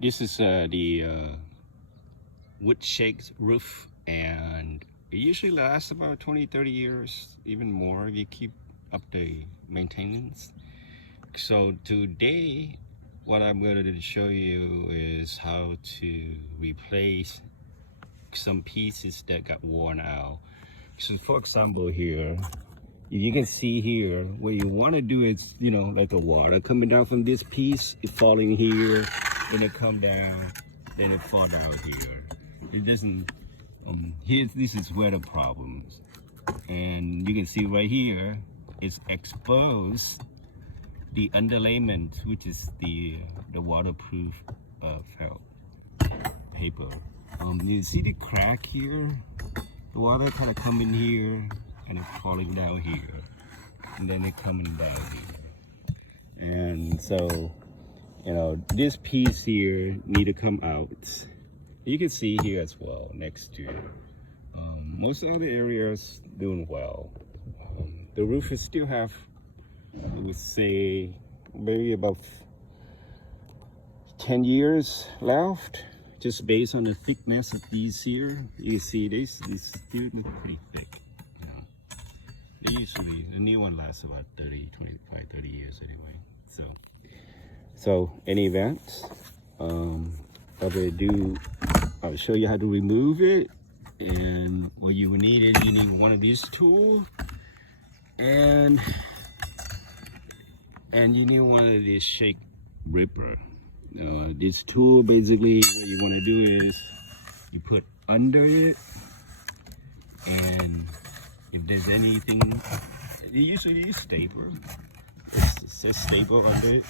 This is the wood shakes roof, and it usually lasts about 20-30 years, even more if you keep up the maintenance. So today what I'm going to show you is how to replace some pieces that got worn out. So for example here, you can see here, what you want to do is, you know, like the water coming down from this piece, it falling here, then it come down, then it fall down here. It doesn't, this is where the problem is. And you can see right here, it's exposed the underlayment, which is the waterproof felt paper. You see the crack here? The water kind of coming here and it's falling down here, and then it coming down here. And so, you know, this piece here need to come out. You can see here as well next to it. Most of the areas doing well. The roof is still have, I would say, maybe about 10 years left, just based on the thickness of these here. You see this still pretty thick. They usually, the new one lasts about 30 years anyway. So in any event, I'll show you how to remove it. And what you need is, you need one of these tools, and you need one of these Shingle Ripper. This tool, basically what you want to do is you put under it, and if there's anything, you usually use stapler. It says staple under it.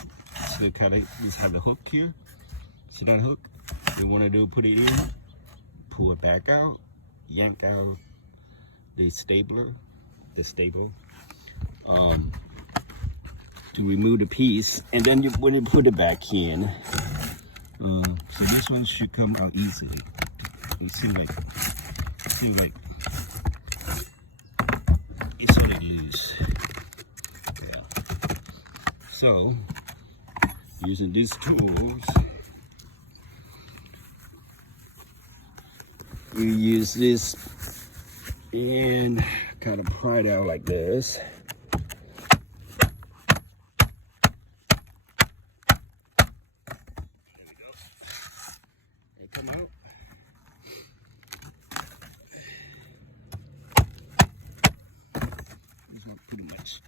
So it kind of just have the hook here. See that hook? You want to do, put it in, pull it back out, yank out the staple, to remove the piece, and then when you put it back in, so this one should come out easily. You see like it's already loose. Yeah. So using these tools, you use this and kind of pry it out like this. There we go. They come out. This one pretty much.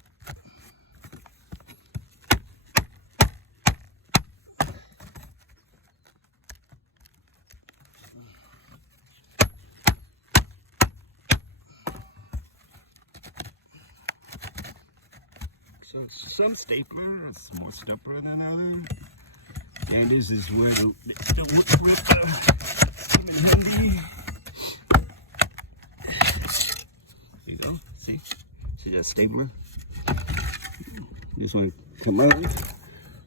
So some stapler is more stubborn than others. And this is where the wood ripper come in handy. There you go. See that stapler? This one come out.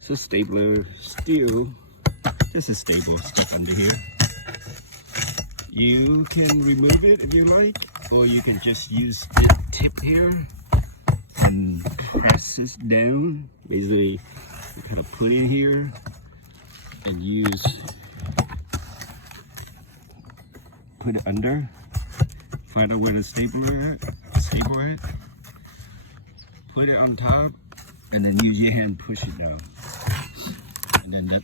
So stapler still. This is staple stuff under here. You can remove it if you like, or you can just use the tip here and press this down. Basically, you kind of put it here and put it under. Find out where the staple at. Put it on top, and then use your hand, push it down, and then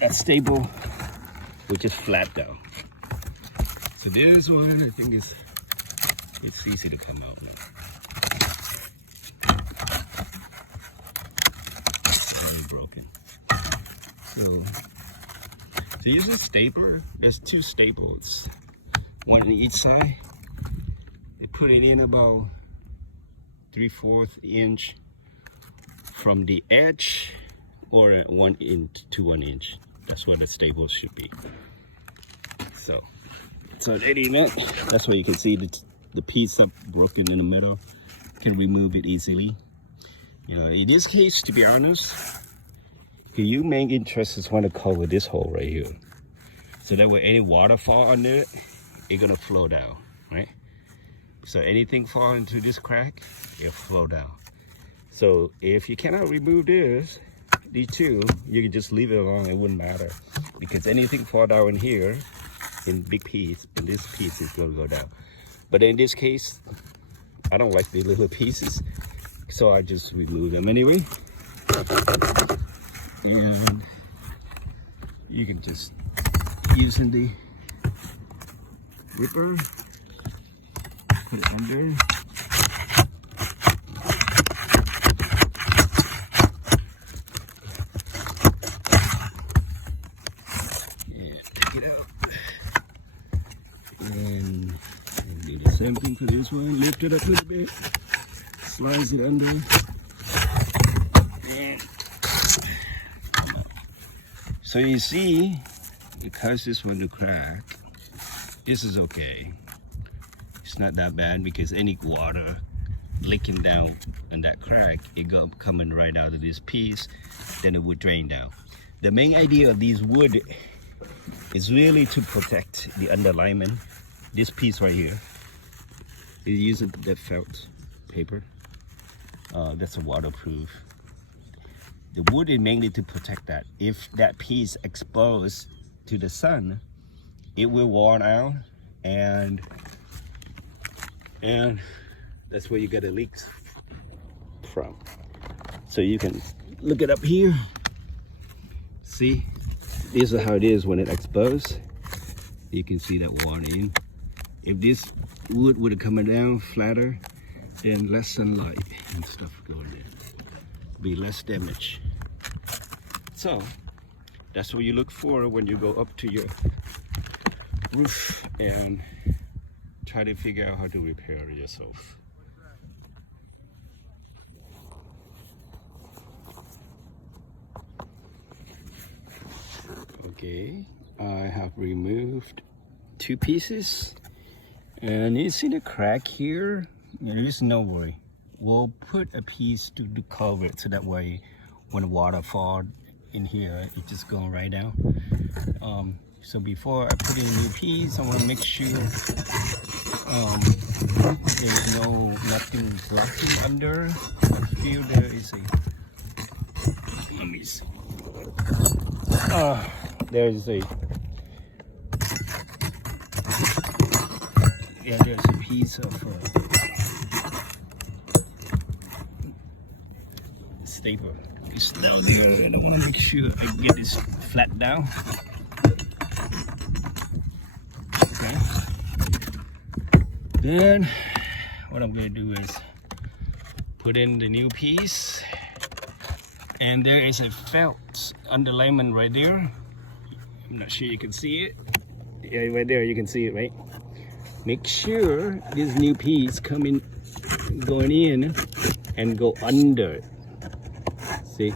that staple will just flat down. So this one, I think it's easy to come out now. Broken. So use a stapler. There's two staples, one on each side. They put it in about 3/4 inch from the edge, or 1 inch to 1 inch. That's where the staple should be. So at any event, that's where you can see the piece up broken in the middle. You can remove it easily. You know, in this case, to be honest, your main interest is want to cover this hole right here, so that when any water fall under it, it's gonna flow down, right? So anything fall into this crack, it'll flow down. So if you cannot remove this these two, you can just leave it alone, it wouldn't matter. Because anything fall down in here, in big piece, in this piece is gonna go down. But in this case, I don't like the little pieces, so I just remove them anyway. And you can just using the ripper, put it under. Take it out. And do the same thing for this one. Lift it up a little bit. Slice it under. And so you see, because this one to crack, this is okay. It's not that bad because any water leaking down in that crack, it coming right out of this piece, then it would drain down. The main idea of these wood is really to protect the underlayment. This piece right here is using the felt paper. That's a waterproof. The wood is mainly to protect that. If that piece exposed to the sun, it will worn out, and that's where you get the leaks from. So you can look it up here. See, this is how it is when it exposed. You can see that worn in. If this wood would have come down flatter, then less sunlight and stuff going in. Be less damage. So that's what you look for when you go up to your roof and try to figure out how to repair it yourself. Okay, I have removed two pieces, and you see the crack here. There is no worry. We'll put a piece to cover it so that way when the water falls in here, it's just going right down. So before I put in a new piece, I want to make sure there's nothing blocking under. I feel there is a, let me see. There's a, yeah, there's a piece of staple. It's down there, and I want to make sure I get this flat down. Okay. Then what I'm going to do is put in the new piece, and there is a felt underlayment right there. I'm not sure you can see it. Yeah, right there you can see it, right? Make sure this new piece going in and go under it. See?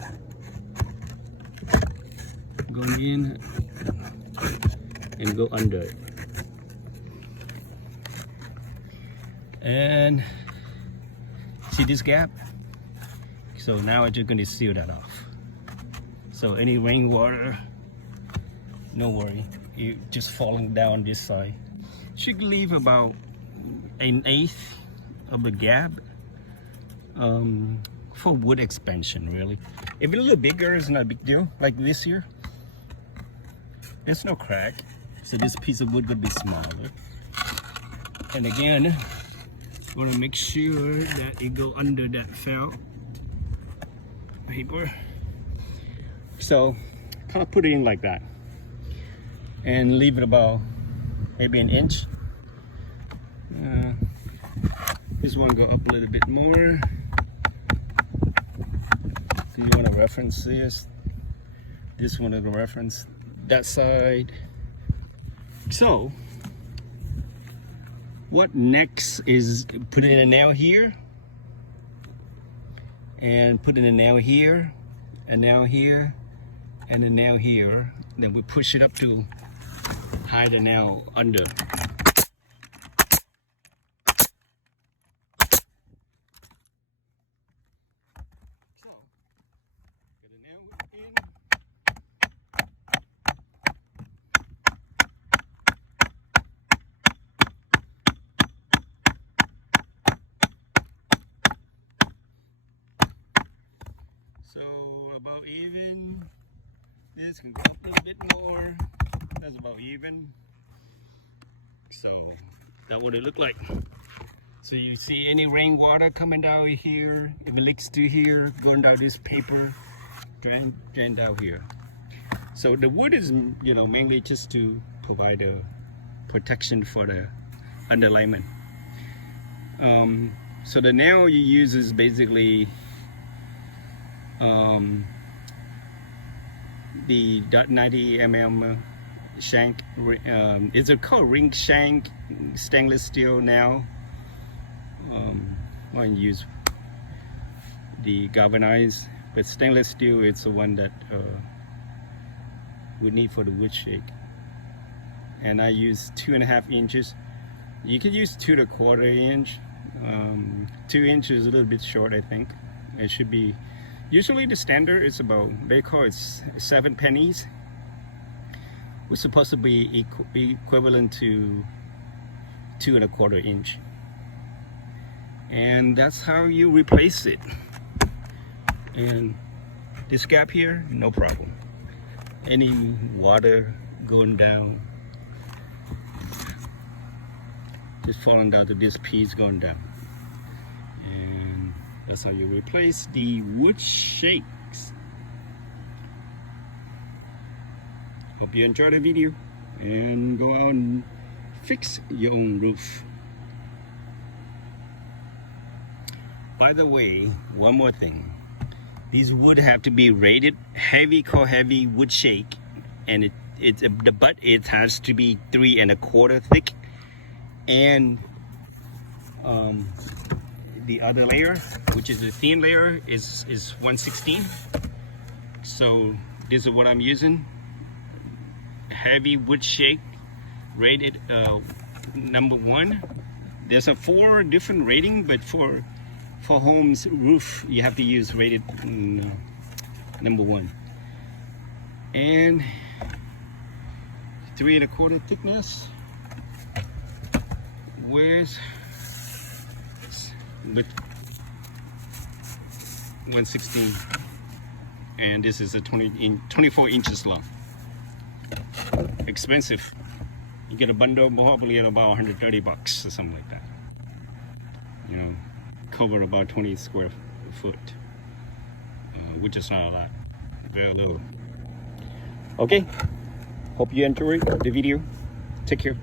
Going in and go under it. And see this gap? So now I'm just going to seal that off. So any rainwater, no worry, you just falling down this side. Should leave about 1/8 of the gap for wood expansion, really. If it's a little bigger, it's not a big deal. Like this here, there's no crack, so this piece of wood could be smaller. And again, want to make sure that it go under that felt paper. So kind of put it in like that and leave it about maybe 1 inch. This one go up a little bit more. If you want to reference this one will reference that side. So what next is put in a nail here, and put in a nail here, a nail here, and a nail here. Then we push it up to hide the nail under. So get a nail in. So about even this can go up a little bit more. That's about even. So that's what it looked like. So you see any rainwater coming down here, if it leaks to here, going down this paper, drain down here. So the wood is, you know, mainly just to provide a protection for the underlayment. So the nail you use is basically the .90 mm shank. It's called ring shank stainless steel nail. I use the galvanized, but stainless steel it's the one that we need for the wood shake. And I use 2.5 inches. You could use 2 1/4 inch. 2 inches is a little bit short, I think. It should be, usually the standard is about, they call it 7 pennies. We're supposed to be equivalent to 2 1/4 inch. And that's how you replace it. And this gap here, no problem. Any water going down, just falling down to this piece going down. And that's how you replace the wood shakes. Hope you enjoyed the video and go out and fix your own roof. By the way, one more thing. These wood have to be rated heavy, called heavy wood shake, and the butt it has to be 3 1/4 thick, and the other layer, which is a thin layer, is 1/16. So this is what I'm using. Heavy wood shake, rated #1. There's a 4 different rating, but for home's roof you have to use rated #1. And 3 1/4 thickness with 1/16, and this is a 24 inches long. Expensive. You get a bundle probably at about $130 or something like that. You know, cover about 20 square foot, which is not a lot, very little. Okay, hope you enjoyed the video. Take care.